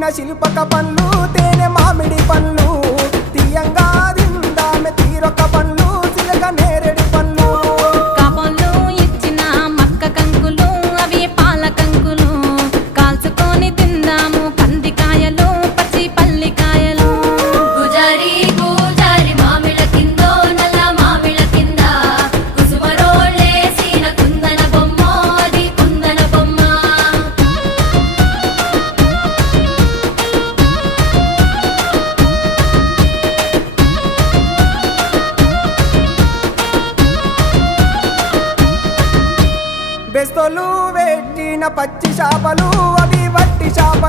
పెట్టిన శిల్పక పండ్లు తేనె మామిడి పండ్లు తీయంగా దిందామె తీరొక పండ్లు చిలక నేరేడు పండ్లు కాబోళ్ళు ఇచ్చిన మక్క కంకులు అవి పాల కంకులు కాల్చుకొని తిందాము కందికాయలు పచ్చి పల్లికాయలు గుజారి గుజారి మామిళ్ళ కిందో నల్ల మామిళ్ళ కింద కుసుమరోళ్ళేసిన కుందన బొమ్మ అది కుందన బొమ్మ బెస్తలు పెట్టిన పచ్చి చేపలు అవి వట్టి చేపలు